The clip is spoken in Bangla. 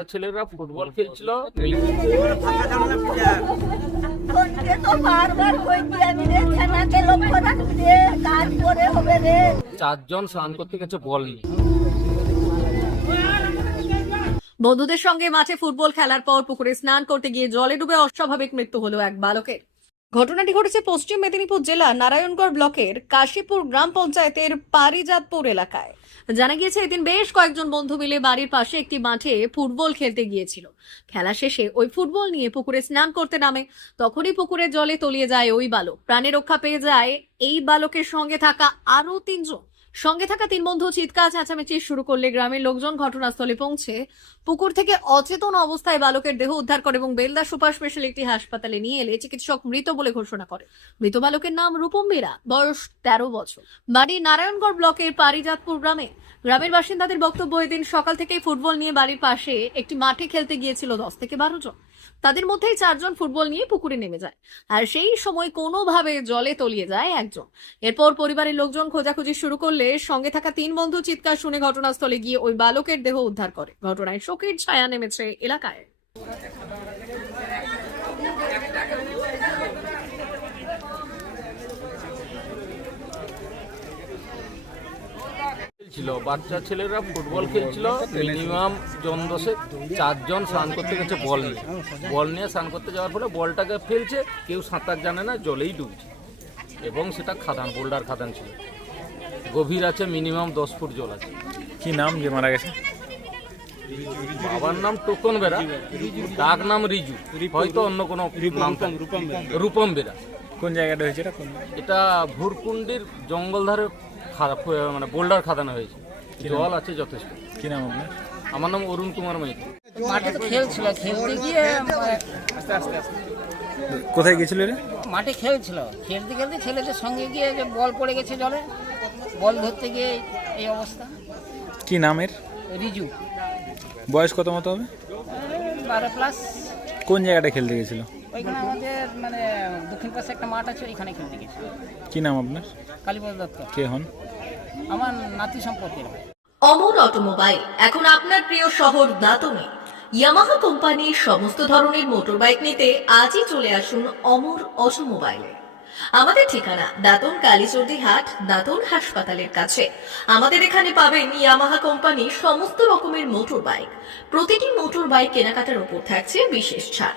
বাচ্চা ছেলেরা ফুটবল খেলছিল। চারজন স্নান করতে গেছে বল নিয়ে বন্ধুদের সঙ্গে মাঠে ফুটবল খেলার পর পুকুরে স্নান করতে গিয়ে জলে ডুবে অস্বাভাবিক মৃত্যু হলো এক বালকের। ঘটনাটি ঘটেছে পশ্চিম মেদিনীপুর জেলা নারায়ণগড় ব্লকের কাশীপুর গ্রাম পঞ্চায়েতের পারিজাতপুর এলাকায়। জানা গিয়েছে, এদিন বেশ কয়েকজন বন্ধু মিলে বাড়ির পাশে একটি মাঠে ফুটবল খেলতে গিয়েছিল। খেলা শেষে ওই ফুটবল নিয়ে পুকুরে স্নান করতে নামে। তখনই পুকুরের জলে তলিয়ে যায় ওই বালক। প্রাণে রক্ষা পেয়ে যায় এই বালকের সঙ্গে থাকা আরও তিনজন। সঙ্গে থাকা তিন বন্ধু চিৎকার চেঁচামেচি শুরু করলে গ্রামের লোকজন ঘটনাস্থলে পৌঁছে। পুকুর থেকে অচেতন অবস্থায় বালকের দেহ উদ্ধার করে এবং বেলদা সুপার স্পেশাল একটি হাসপাতালে নিয়ে এলে চিকিৎসক মৃত বলে ঘোষণা করে। মৃত বালকের নাম রূপম বেরা, বয়স তেরো বছর। বাড়ি নারায়ণগড় ব্লকের পারিজাতপুর গ্রামে। গ্রামের বাসিন্দাদের বক্তব্য এদিন সকাল থেকেই ফুটবল নিয়ে বাড়ির পাশে একটি মাঠে খেলতে গিয়েছিল দশ থেকে বারো জন। তাদের মধ্যেই চারজন ফুটবল নিয়ে পুকুরে নেমে যায়। আর সেই সময় কোনোভাবে জলে তলিয়ে যায় একজন। এরপর পরিবারের লোকজন খোঁজাখুঁজি শুরু করলে সঙ্গে থাকা তিন বন্ধু চিৎকার শুনে ঘটনাস্থলে গিয়ে ওই বালকের দেহ উদ্ধার করে। ঘটনায় শোকের ছায়া নেমেছে এলাকায়। খেলছিল। বাচ্চা ছেলেরা ফুটবল খেলছিল। মিনিমাম জন দশে চারজন স্নান করতে গেছে বল নিয়ে। বল নিয়ে স্নান করতে যাওয়ার ফলে বলটাকে ফেলছে কেউ সাঁতার জানে না জলেই ডুবছে। এবং সেটা খাদান বোল্ডার খাদান ছিল। গভীর আছে মিনিমাম দশ ফুট জল আছে। কি নাম যে মারা গেছে? বাবার নাম টোকন বেরা ডাক নাম রিজু। হয়তো অন্য কোনো রূপম রূপম বেরা কোন জায়গাটা হয়েছে এটা? ভুরকুন্ডির জঙ্গল ধারে হয়ে- মানে বোল্ডার খাদানো হয়েছে। জল আছে যথেষ্ট। কি নাম আপনার? আমার নাম অরুণ কুমার মাইতি মাঠে তো খেলছিল খেলতে গিয়ে কোথায় গেছিল রে? মাঠে খেলছিল। খেলতে খেলতে ছেলেদের সঙ্গে গিয়ে যে বল পড়ে গেছে জলে বল ধরতে গিয়ে এই অবস্থা। কি নামের রিজু। বয়স কত মতো হবে? বারো প্লাস কোন জায়গাটা খেলতে গেছিল? ওইখানে আমাদের মানে দক্ষিণ পাশে একটা মাঠ আছে ওইখানে খেলতে গেছে। কি নাম আপনার? কালীপদ দত্ত। কে হন? আমার নাতি সম্পর্কের অমর অটোমোবাইল এখন আপনার প্রিয় শহর দাতনে। ইয়ামাহা কোম্পানির সমস্ত ধরনের মোটরবাইক নিতে আজই চলে আসুন অমর অটোমোবাইলে। আমাদের ঠিকানা দাতন কালীচর্দি হাট দাতন হাসপাতালের কাছে। আমাদের এখানে পাবেন ইয়ামাহা কোম্পানির সমস্ত রকমের মোটর বাইক প্রতিটি মোটর বাইক কেনাকাটার উপর থাকছে বিশেষ ছাড়।